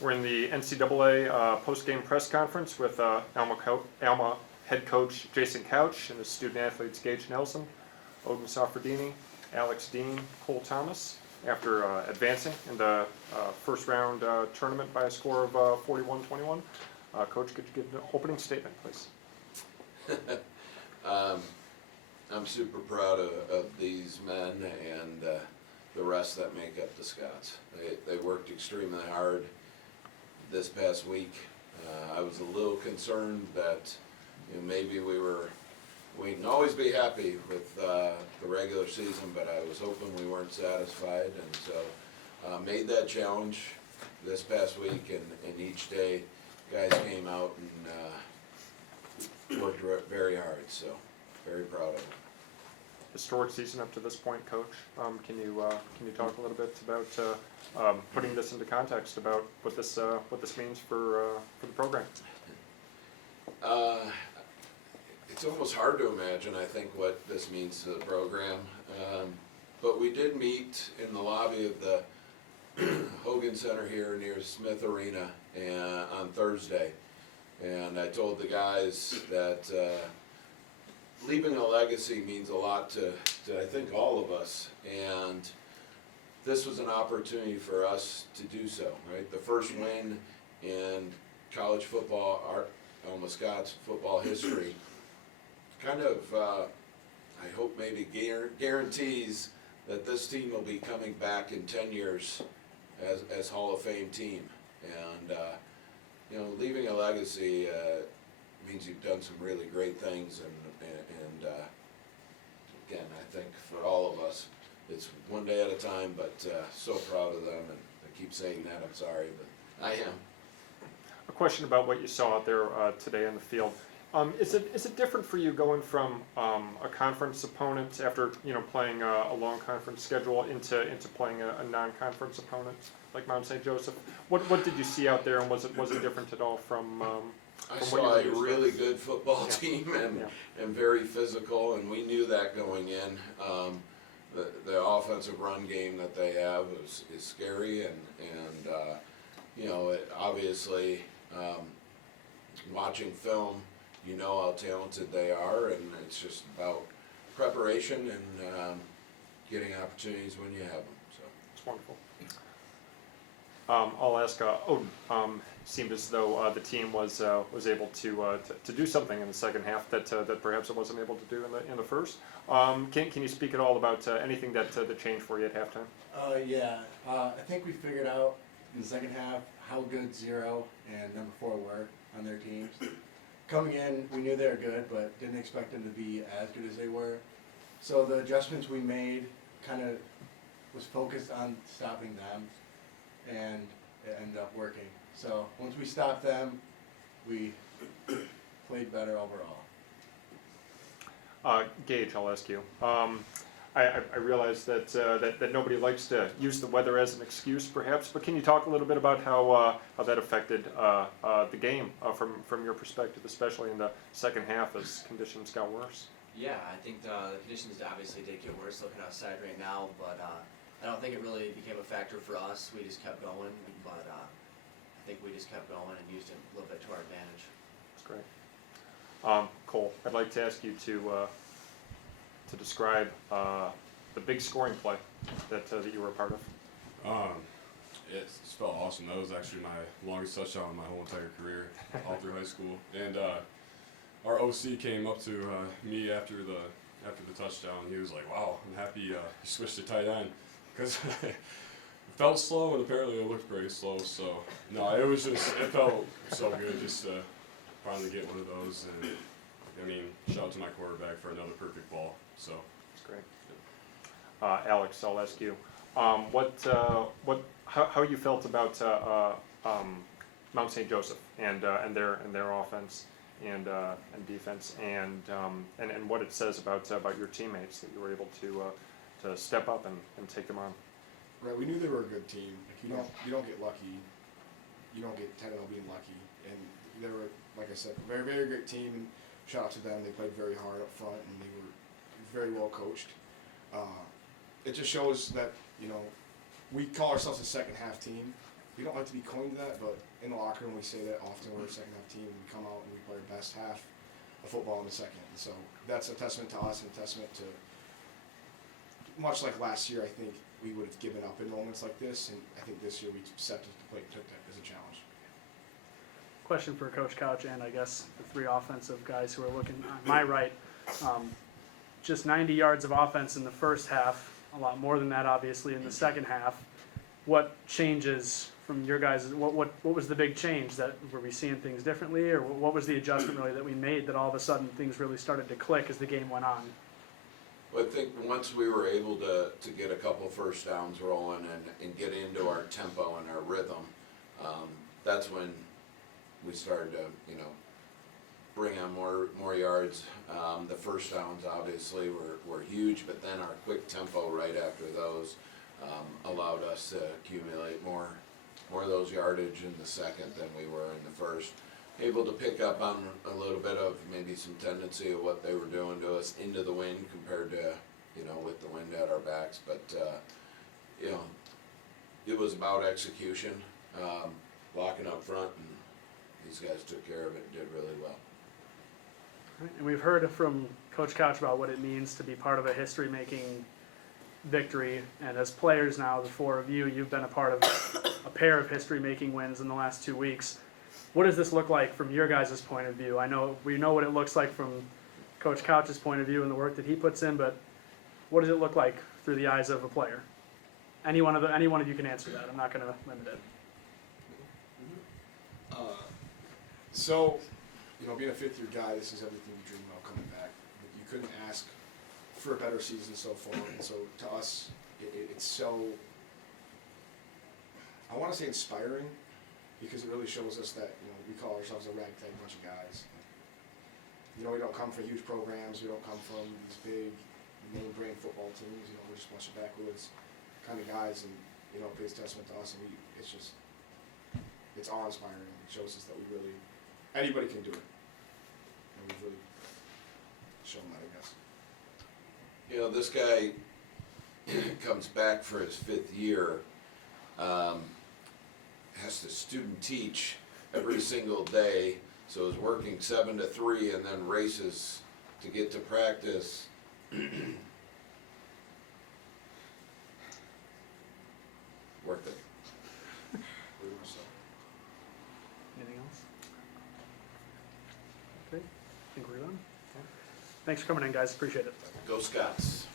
We're in the NCAA post-game press conference with Alma head coach Jason Couch and the student athletes Gage Nelson, Odin Safardini, Alex Dean, Cole Thomas. After advancing in the first round tournament by a score of 41-21. Coach, could you give an opening statement, please? I'm super proud of these men and the rest that make up the Scots. They worked extremely hard this past week. I was a little concerned that maybe we'd always be happy with the regular season, but I was hoping we weren't satisfied, and so made that challenge this past week, and each day guys came out and worked very hard, so very proud of them. Historic season up to this point, Coach. Can you talk a little bit about putting this into context about what this means for the program? It's almost hard to imagine, I think, what this means to the program. But we did meet in the lobby of the Hogan Center here near Smith Arena on Thursday. And I told the guys that leaving a legacy means a lot to I think all of us, and this was an opportunity for us to do so, right? The first win in college football, our Alma Scots football history, kind of, I hope maybe guarantees that this team will be coming back in 10 years as Hall of Fame team. And, leaving a legacy means you've done some really great things, and again, I think for all of us, it's one day at a time, but so proud of them, and I keep saying that, I'm sorry, but I am. A question about what you saw out there today on the field. Is it different for you going from a conference opponent after playing a long conference schedule into playing a non-conference opponent like Mount St. Joseph? What did you see out there, and was it different at all from I what saw you a were really good football team and very physical, and we knew that going in. The offensive run game that they have is scary, and obviously watching film, you know how talented they are, and it's just about preparation and getting opportunities when you have them. So it's wonderful. I'll ask Odin. Seemed as though the team was able to do something in the second half that perhaps it wasn't able to do in the first. Can you speak at all about anything that changed for you at halftime? I think we figured out in the second half how good 0 and number 4 were on their teams. Coming in, we knew they were good, but didn't expect them to be as good as they were. So the adjustments we made kind of was focused on stopping them, and it ended up working. So once we stopped them, we played better overall. Gage, I'll ask you. I realize that nobody likes to use the weather as an excuse, perhaps, but can you talk a little bit about how that affected the game from your perspective, especially in the second half as conditions got worse? Yeah, I think the conditions obviously did get worse looking outside right now, but I don't think it really became a factor for us. We just kept going, but I think we just kept going and used it a little bit to our advantage. That's great. Cole, I'd like to ask you to describe the big scoring play that you were a part of. It felt awesome. That was actually my longest touchdown in my whole entire career, all through high school. And our OC came up to me after the touchdown. He was like, "Wow, I'm happy you switched to tight end," because it felt slow, and apparently it looked very slow. So no, it felt so good just to finally get one of those. And I mean, shout out to my quarterback for another perfect ball. So that's great. Alex, I'll ask you, how you felt about Mount St. Joseph and their offense and defense, and what it says about your teammates that you were able to step up and take them on. Right, we knew they were a good team. Like you don't get lucky. You don't get technical being lucky, and they were, like I said, a very, very great team. And shout out to them. They played very hard up front, and they were very well coached. It just shows that we call ourselves a second half team, we don't like to be coined that, but in the locker room we say that often. We're a second half team. We come out and we play our best half of football in the second. And so that's a testament to us and a testament to, much like last year, I think we would have given up in moments like this, and I think this year we stepped to the plate and took that as a challenge. Question for Coach Couch and I guess the three offensive guys who are looking on my right. Just 90 yards of offense in the first half, a lot more than that obviously in the second half. What changes from your guys? What was the big change? That were we seeing things differently, or what was the adjustment really that we made that all of a sudden things really started to click as the game went on? Well, I think once we were able to get a couple first downs rolling and get into our tempo and our rhythm, that's when we started to, bring on more yards. The first downs obviously were huge, but then our quick tempo right after those allowed us to accumulate more of those yardage in the second than we were in the first. Able to pick up on a little bit of maybe some tendency of what they were doing to us into the wind compared to, with the wind at our backs. But, it was about execution, blocking up front, and these guys took care of it and did really well. And we've heard from Coach Couch about what it means to be part of a history-making victory. And as players now, the four of you, you've been a part of a pair of history-making wins in the last 2 weeks. What does this look like from your guys' point of view? I know we know what it looks like from Coach Couch's point of view and the work that he puts in, but what does it look like through the eyes of a player? Any one of you can answer that. I'm not going to limit it. So, being a fifth-year guy, this is everything you dream about coming back. You couldn't ask for a better season so far, and so to us, it's so, I want to say inspiring, because it really shows us that, we call ourselves a ragtag bunch of guys. We don't come from huge programs, we don't come from these big name-brand football teams, we're just a bunch of backwoods kind of guys, and, it pays testament to us, and it's awe-inspiring. It shows us that we really, anybody can do it. And we've really shown that, I guess. This guy comes back for his fifth year, has to student teach every single day, so is working 7 to 3 and then races to get to practice. Worth it. Pretty much so. Anything else? Okay, I think we're done. Thanks for coming in, guys. Appreciate it. Go Scots.